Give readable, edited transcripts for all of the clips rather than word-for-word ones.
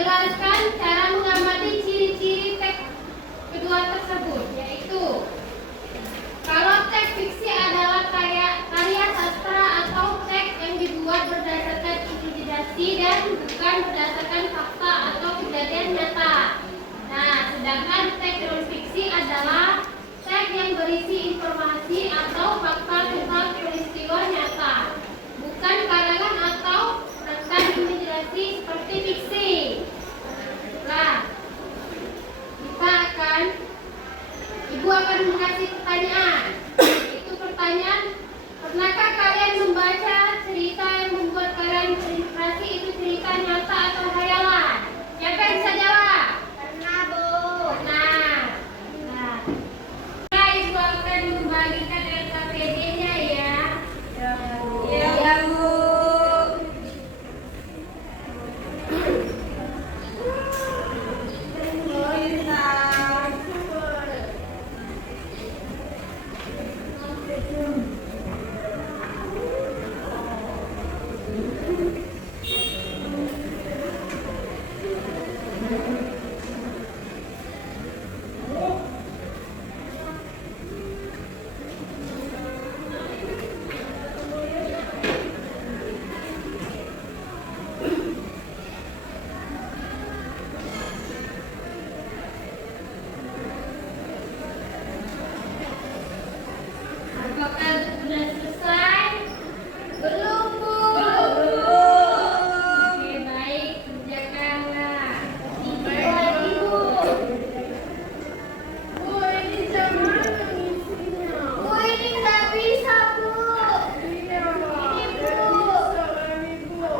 menjelaskan cara mengamati ciri-ciri teks kedua tersebut, yaitu kalau teks fiksi adalah karya sastra atau teks yang dibuat berdasarkan imajinasi dan bukan berdasarkan fakta atau kejadian nyata. Nah, sedangkan teks non-fiksi adalah teks yang berisi informasi atau fakta tentang peristiwa nyata, bukan karangan atau tentang imajinasi seperti fiksi. Nah, Ibu akan mengasih pertanyaan. Itu pertanyaan, pernahkah kalian membaca cerita yang membuat kalian terinspirasi itu cerita nyata atau khayalan? Siapa yang bisa jawab? Pernah, Bu. Nah, Ibu akan membagikan LKPD-nya ya. Iya, Bu. Apakah sudah selesai? Belum, Bu. Oke, baik. Kerjakanlah. Ini lagi, Bu. Bu, ini gimana ngisinya? Bu, ini nggak bisa, Bu. Iya, Bu. ini, Bu.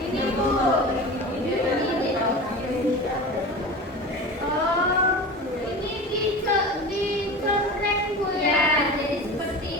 Ini, Bu. Oh, ini dicontreng, Bu ya. Jadi seperti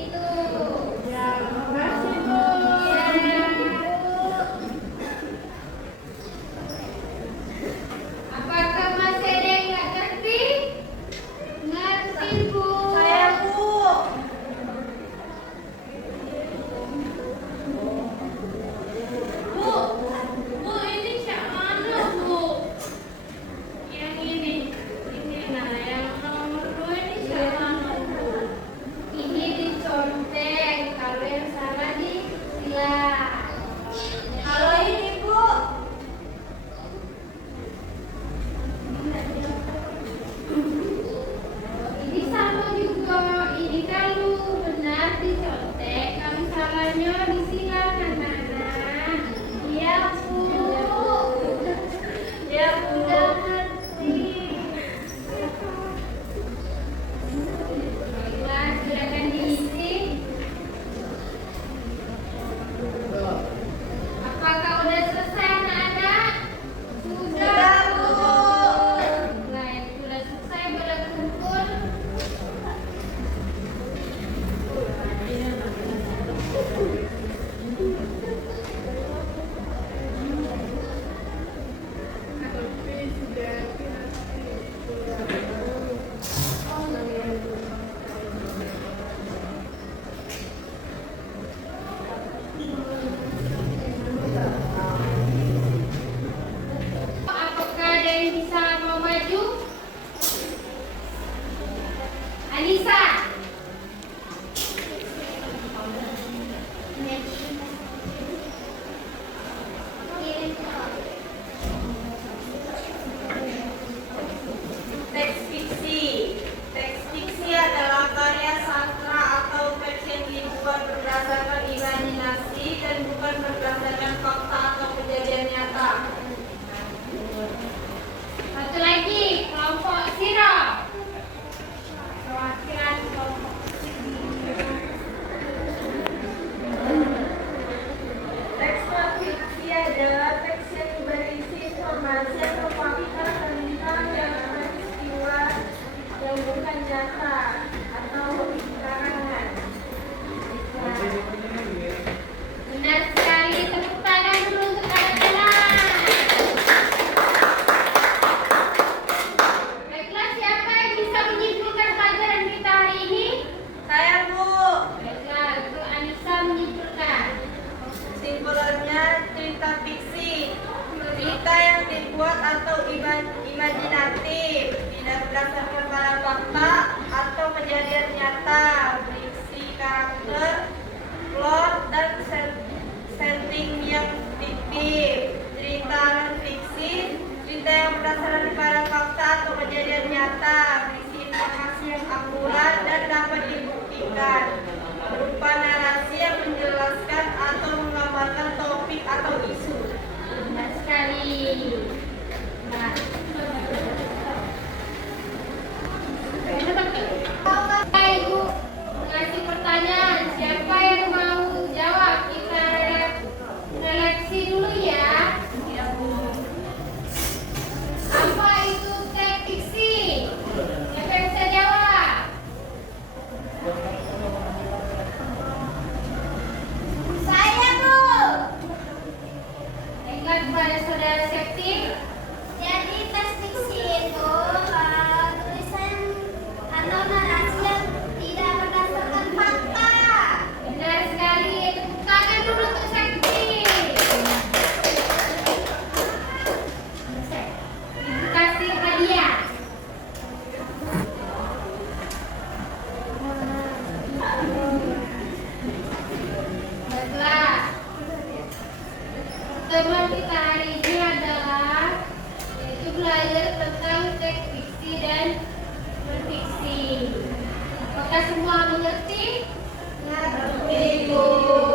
data berisi informasi yang akurat dan dapat dibuktikan, berupa narasi yang menjelaskan atau menggambarkan topik atau isu. Benar sekali. Nah, Ibu ngasih pertanyaan, siapa yang mau jawab? Kita seleksi dulu ya. Ya, Bu. Apa itu teks fiksi? Siapa yang bisa jawab? Saya, Bu. Baiklah kepada saudara Septi. Jadi teks fiksi itu tulisan atau narasi yang tidak berdasarkan fakta. Benar sekali. Tepuk tangan dulu untuk Septi. Ibu kasih hadiah. Baiklah. Teman kita hari ini adalah yaitu belajar tentang teks fiksi dan non-fiksi. Apakah semua mengerti? Ngerti, Bu.